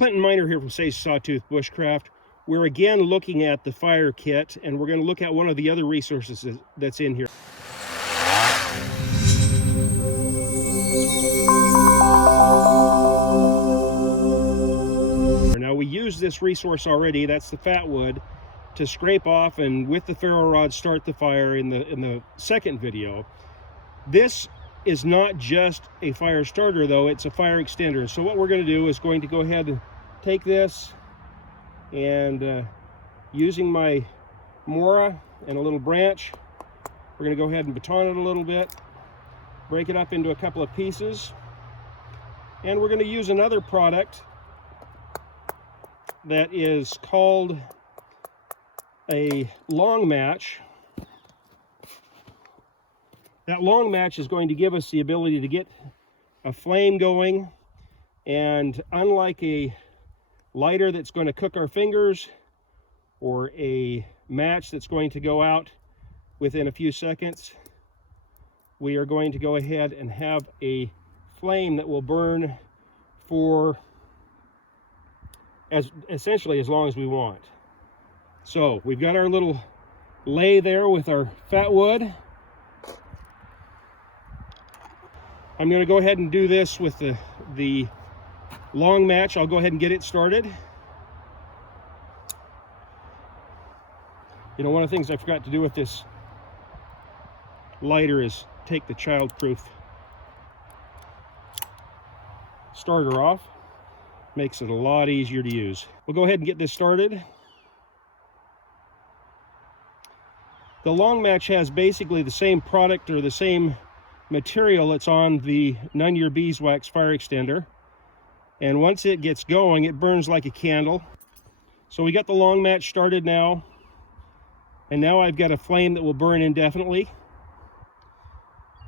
Clinton Miner here from Sage Sawtooth Bushcraft. We're again looking at the fire kit, and we're going to look at one of the other resources that's in here. Now, we use this resource already, that's the Fatwood, to scrape off and with the ferro rod start the fire in the second video. This is not just a fire starter though, it's a fire extender. So what we're going to do is going to go ahead and take this and using my Mora and a little branch, we're going to go ahead and baton it a little bit, break it up into a couple of pieces, and we're going to use another product that is called a long match. That long match is going to give us the ability to get a flame going, and unlike a lighter that's going to cook our fingers or a match that's going to go out within a few seconds, we are going to go ahead and have a flame that will burn for essentially as long as we want. So we've got our little lay there with our Fatwood. I'm going to go ahead and do this with the long match. I'll go ahead and get it started. You know, one of the things I forgot to do with this lighter is take the child-proof starter off. Makes it a lot easier to use. We'll go ahead and get this started. The long match has basically the same product or the same material that's on the 9-year beeswax fire extender, and once it gets going it burns like a candle. So we got the long match started now, and now I've got a flame that will burn indefinitely,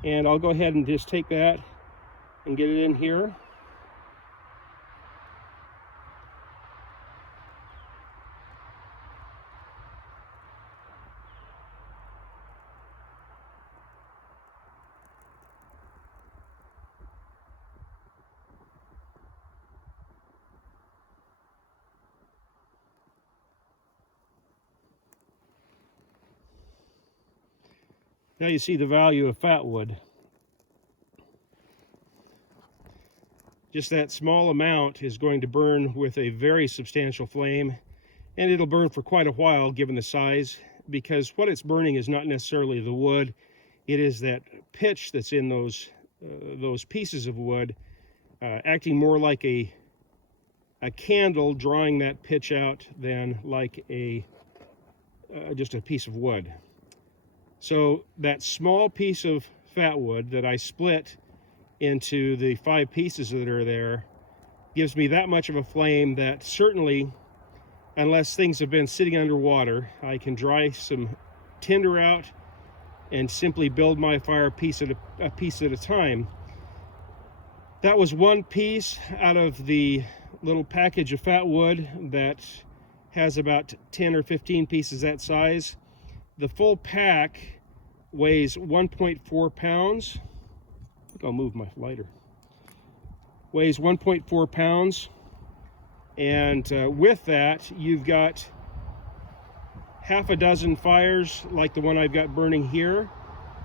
and I'll go ahead and just take that and get it in here. Now you see the value of Fatwood. Just that small amount is going to burn with a very substantial flame, and it'll burn for quite a while given the size, because what it's burning is not necessarily the wood, it is that pitch that's in those pieces of wood, acting more like a candle, drawing that pitch out than like just a piece of wood. So that small piece of Fatwood that I split into the 5 pieces that are there gives me that much of a flame that certainly, unless things have been sitting underwater, I can dry some tinder out and simply build my fire a piece at a time. That was one piece out of the little package of Fatwood that has about 10 or 15 pieces that size. The full pack weighs 1.4 pounds. I think I'll move my lighter. Weighs 1.4 pounds. And with that, you've got half a dozen fires like the one I've got burning here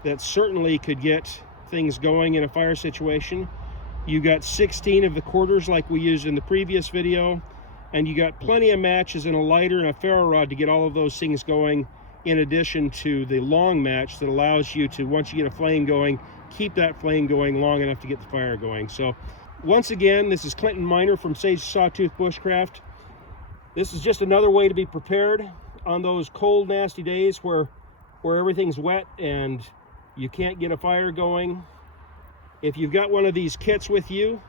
that certainly could get things going in a fire situation. You got 16 of the quarters like we used in the previous video, and you got plenty of matches and a lighter and a ferro rod to get all of those things going, in addition to the long match that allows you to, once you get a flame going, keep that flame going long enough to get the fire going. So once again, this is Clinton Miner from Sage Sawtooth Bushcraft. This is just another way to be prepared on those cold, nasty days where everything's wet and you can't get a fire going. If you've got one of these kits with you,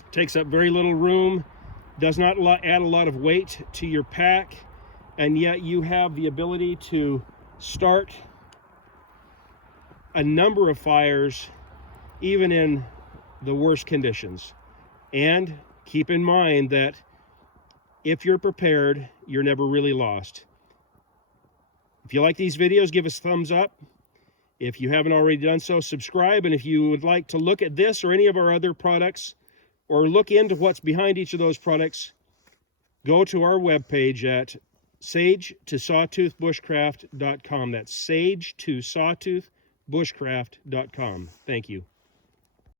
it takes up very little room, does not add a lot of weight to your pack, and yet you have the ability to start a number of fires even in the worst conditions. And keep in mind that if you're prepared, you're never really lost. If you like these videos, give us a thumbs up. If you haven't already done so, subscribe. And if you would like to look at this or any of our other products or look into what's behind each of those products, go to our webpage at sage2sawtoothbushcraft.com. That's sage2sawtoothbushcraft.com. Thank you.